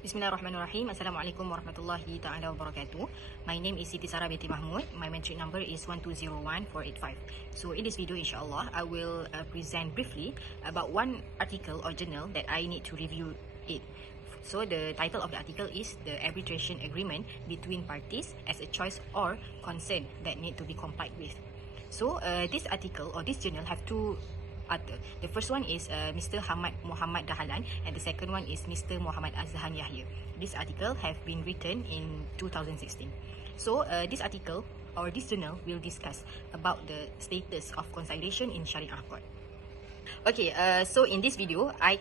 Bismillahirrahmanirrahim. Assalamualaikum warahmatullahi ta'ala wabarakatuh. My name is Siti Binti Mahmud. My matric number is 1201485. So in this video, inshallah, I will present briefly about one article or journal that I need to review it. So the title of the article is the arbitration agreement between parties as a choice or concern that need to be complied with. So this article or this journal have two author. The first one is Mr. Muhammad Dahalan, and the second one is Mr. Muhammad Azhan Yahya. This article have been written in 2016. So this article or this journal will discuss about the status of conciliation in Sharia court. Okay, so in this video, I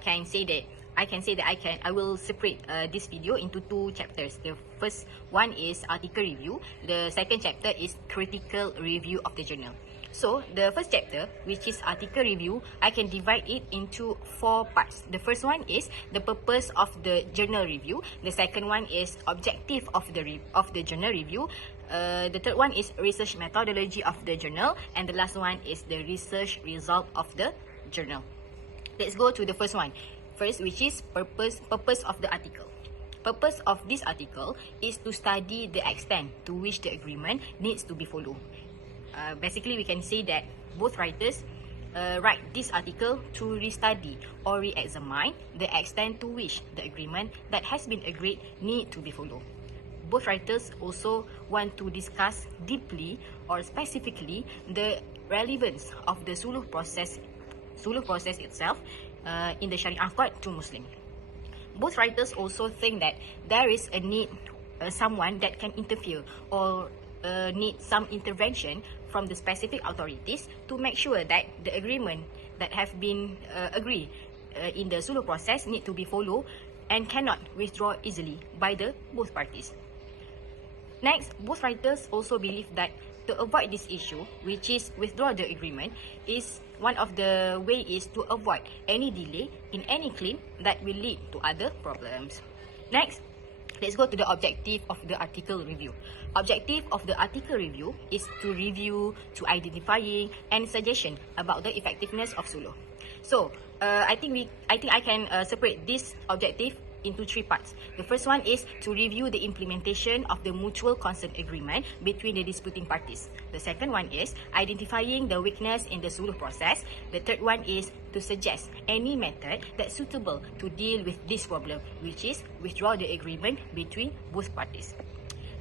will separate this video into two chapters. The first one is article review. The second chapter is critical review of the journal. So the first chapter, which is article review, I can divide it into four parts. The first one is the purpose of the journal review. The second one is objective of the journal review. The third one is research methodology of the journal, and the last one is the research result of the journal. Let's go to the first one first, which is purpose of the article. Purpose of this article is to study the extent to which the agreement needs to be followed. Basically, we can say that both writers write this article to restudy or re-examine the extent to which the agreement that has been agreed need to be followed. Both writers also want to discuss deeply or specifically the relevance of the suluh process itself in the Sharia court to Muslim. Both writers also think that there is a need someone that can interfere or need some intervention from the specific authorities to make sure that the agreement that have been agreed in the suluh process need to be followed and cannot withdraw easily by the both parties. Next, both writers also believe that to avoid this issue, which is withdraw the agreement, is one of the way is to avoid any delay in any claim that will lead to other problems. Next, let's go to the objective of the article review. Objective of the article review is to review, to identifying and suggestion about the effectiveness of suluh. So, I think I can separate this objective into three parts. The first one is to review the implementation of the mutual consent agreement between the disputing parties. The second one is identifying the weakness in the suluh process. The third one is to suggest any method that's suitable to deal with this problem, which is withdraw the agreement between both parties.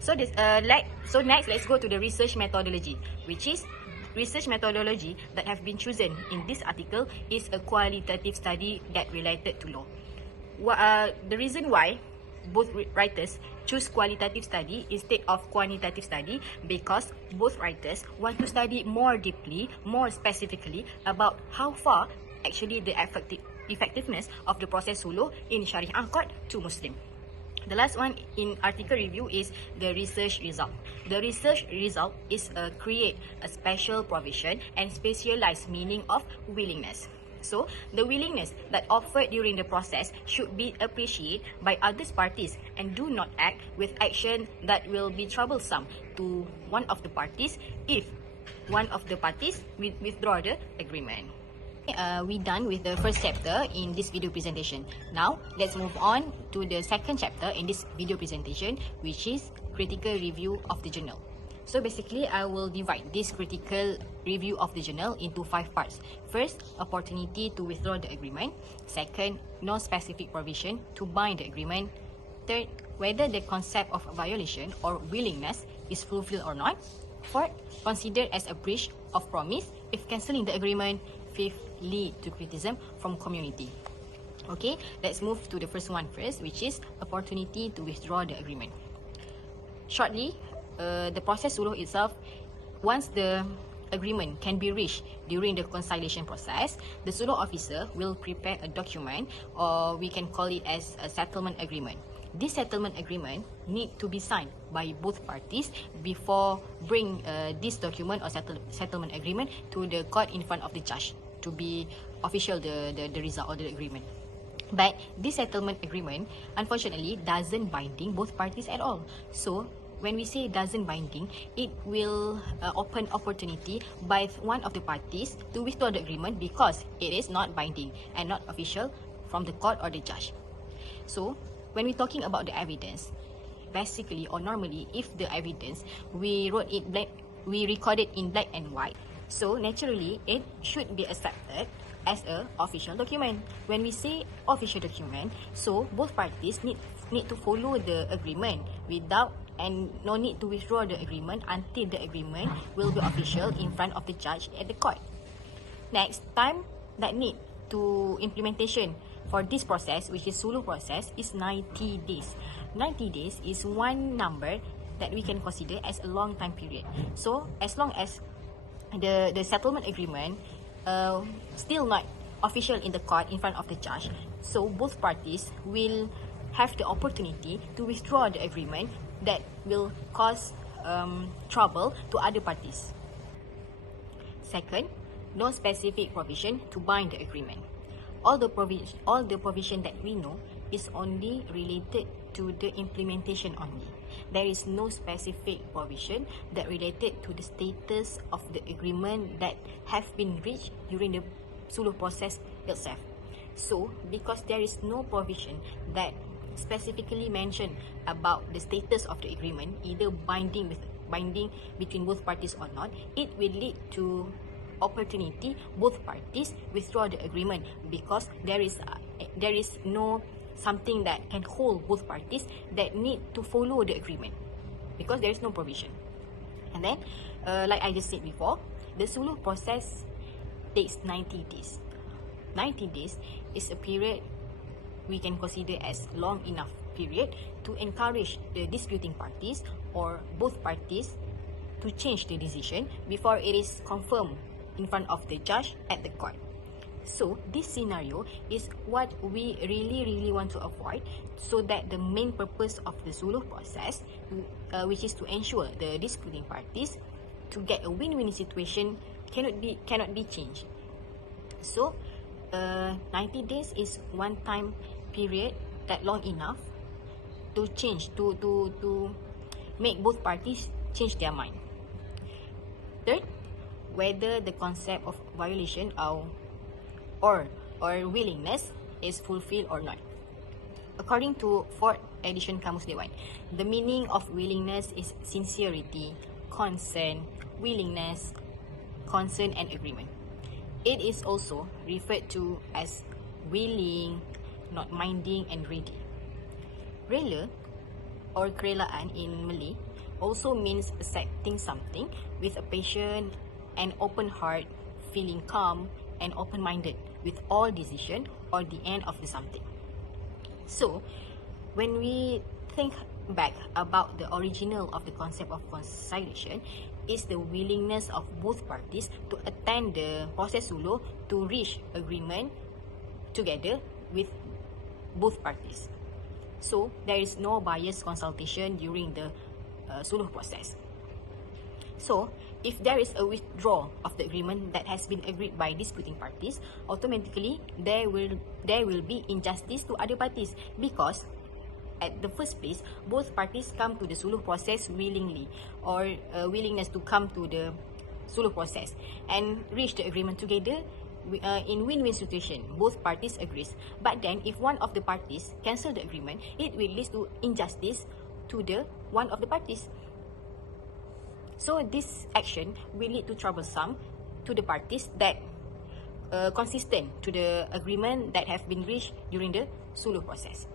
So next, let's go to the research methodology, which is research methodology that have been chosen in this article is a qualitative study that related to law. The reason why both writers choose qualitative study instead of quantitative study, because both writers want to study more deeply, more specifically about how far actually the effectiveness of the process suluh in Sharia court to Muslim. The last one in article review is the research result. The research result is create a special provision and specialized meaning of willingness. So, the willingness that offered during the process should be appreciated by other parties and do not act with action that will be troublesome to one of the parties if one of the parties withdraw the agreement. We done with the first chapter in this video presentation. Now, let's move on to the second chapter in this video presentation, which is critical review of the journal. So basically, I will divide this critical review of the journal into 5 parts. First, opportunity to withdraw the agreement. Second, no specific provision to bind the agreement. Third, whether the concept of violation or willingness is fulfilled or not. Fourth, considered as a breach of promise if cancelling the agreement. Fifth, lead to criticism from community. Okay, let's move to the first one first, which is opportunity to withdraw the agreement. Shortly, the process suluh itself, once the agreement can be reached during the conciliation process, the suluh officer will prepare a document, or we can call it as a settlement agreement. This settlement agreement need to be signed by both parties before bring this document or settlement agreement to the court in front of the judge to be official the result or the agreement. But this settlement agreement unfortunately doesn't binding both parties at all. So when we say doesn't binding, it will open opportunity by one of the parties to withdraw the agreement because it is not binding and not official from the court or the judge. So when we're talking about the evidence, basically or normally, if the evidence we record it in black and white, so naturally it should be accepted as a official document. When we say official document, so both parties need to follow the agreement without, and no need to withdraw the agreement until the agreement will be official in front of the judge at the court. Next, time that need to implementation for this process, which is suluh process, is 90 days. 90 days is one number that we can consider as a long time period. So as long as the settlement agreement still not official in the court in front of the judge, so both parties will have the opportunity to withdraw the agreement that will cause trouble to other parties. Second, no specific provision to bind the agreement. All the provision that we know is only related to the implementation only. There is no specific provision that related to the status of the agreement that have been reached during the suluh process itself. So, because there is no provision that specifically mention about the status of the agreement, either binding between both parties or not, it will lead to opportunity both parties withdraw the agreement, because there is no something that can hold both parties that need to follow the agreement, because there is no provision. And then like I just said before, the suluh process takes 90 days. 90 days is a period we can consider as long enough period to encourage the disputing parties or both parties to change the decision before it is confirmed in front of the judge at the court. So this scenario is what we really want to avoid, so that the main purpose of the suluh process, which is to ensure the disputing parties to get a win-win situation, cannot be changed. So 90 days is one time period that long enough to change, to make both parties change their mind. Third, whether the concept of violation or willingness is fulfilled or not. According to 4th edition Kamus Dewan, the meaning of willingness is sincerity, concern, willingness, concern and agreement. It is also referred to as willing, not minding and ready. Rela or kerelaan in Malay also means accepting something with a patient and open heart, feeling calm and open-minded with all decision or the end of the something. So, when we think back about the original of the concept of conciliation, is the willingness of both parties to attend the process suluh to reach agreement together with both parties. So, there is no biased consultation during the suluh process. So, if there is a withdrawal of the agreement that has been agreed by disputing parties, automatically there will be injustice to other parties, because at the first place, both parties come to the suluh process willingly, or willingness to come to the suluh process and reach the agreement together in win-win situation. Both parties agrees. But then, if one of the parties cancel the agreement, it will lead to injustice to the one of the parties. So this action will lead to troublesome to the parties that consistent to the agreement that have been reached during the suluh process.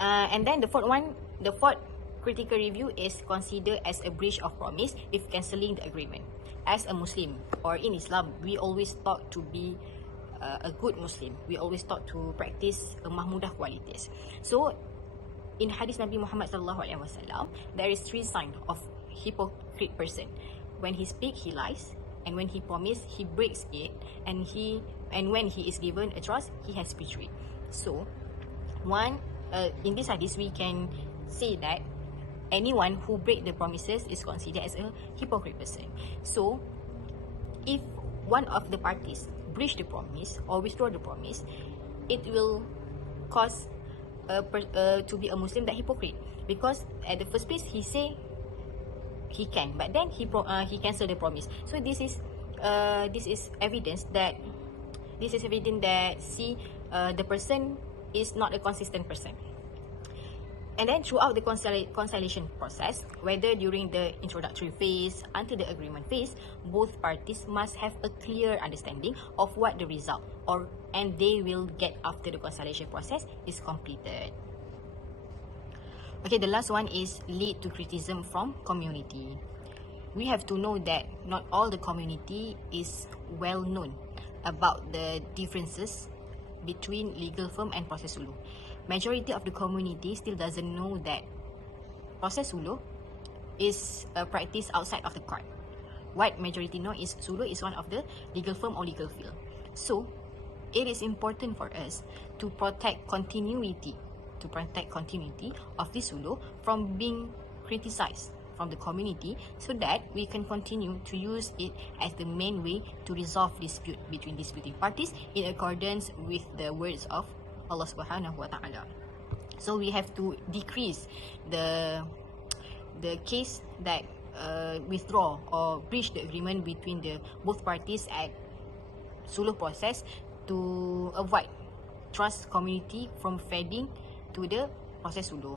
And then the fourth critical review is considered as a breach of promise if cancelling the agreement. As a Muslim, or in Islam, we always taught to be a good Muslim. We always taught to practice Mahmudah qualities. So in hadith Nabi Muhammad SAW, there is 3 signs of hypocrite person. When he speaks, he lies, and when he promises, he breaks it, and when he is given a trust, he has betrayed. So, in this hadith, we can say that anyone who breaks the promises is considered as a hypocrite person. So, if one of the parties breach the promise or withdraw the promise, it will cause to be a Muslim that hypocrite, because at the first place he say he can, but then he cancel the promise. So this is evidence that the person is not a consistent person. And then throughout the conciliation process, whether during the introductory phase until the agreement phase, both parties must have a clear understanding of what the result and they will get after the conciliation process is completed. Okay, the last one is lead to criticism from community. We have to know that not all the community is well known about the differences between legal firm and proses hulu. Majority of the community still doesn't know that proses hulu is a practice outside of the court. What majority know is hulu is one of the legal firm or legal field. So it is important for us to protect continuity of this hulu from being criticized from the community, so that we can continue to use it as the main way to resolve dispute between disputing parties in accordance with the words of Allah Subhanahu wa Ta'ala. So we have to decrease the case that withdraw or breach the agreement between the both parties at suluh process to avoid trust community from fading to the proses hulu.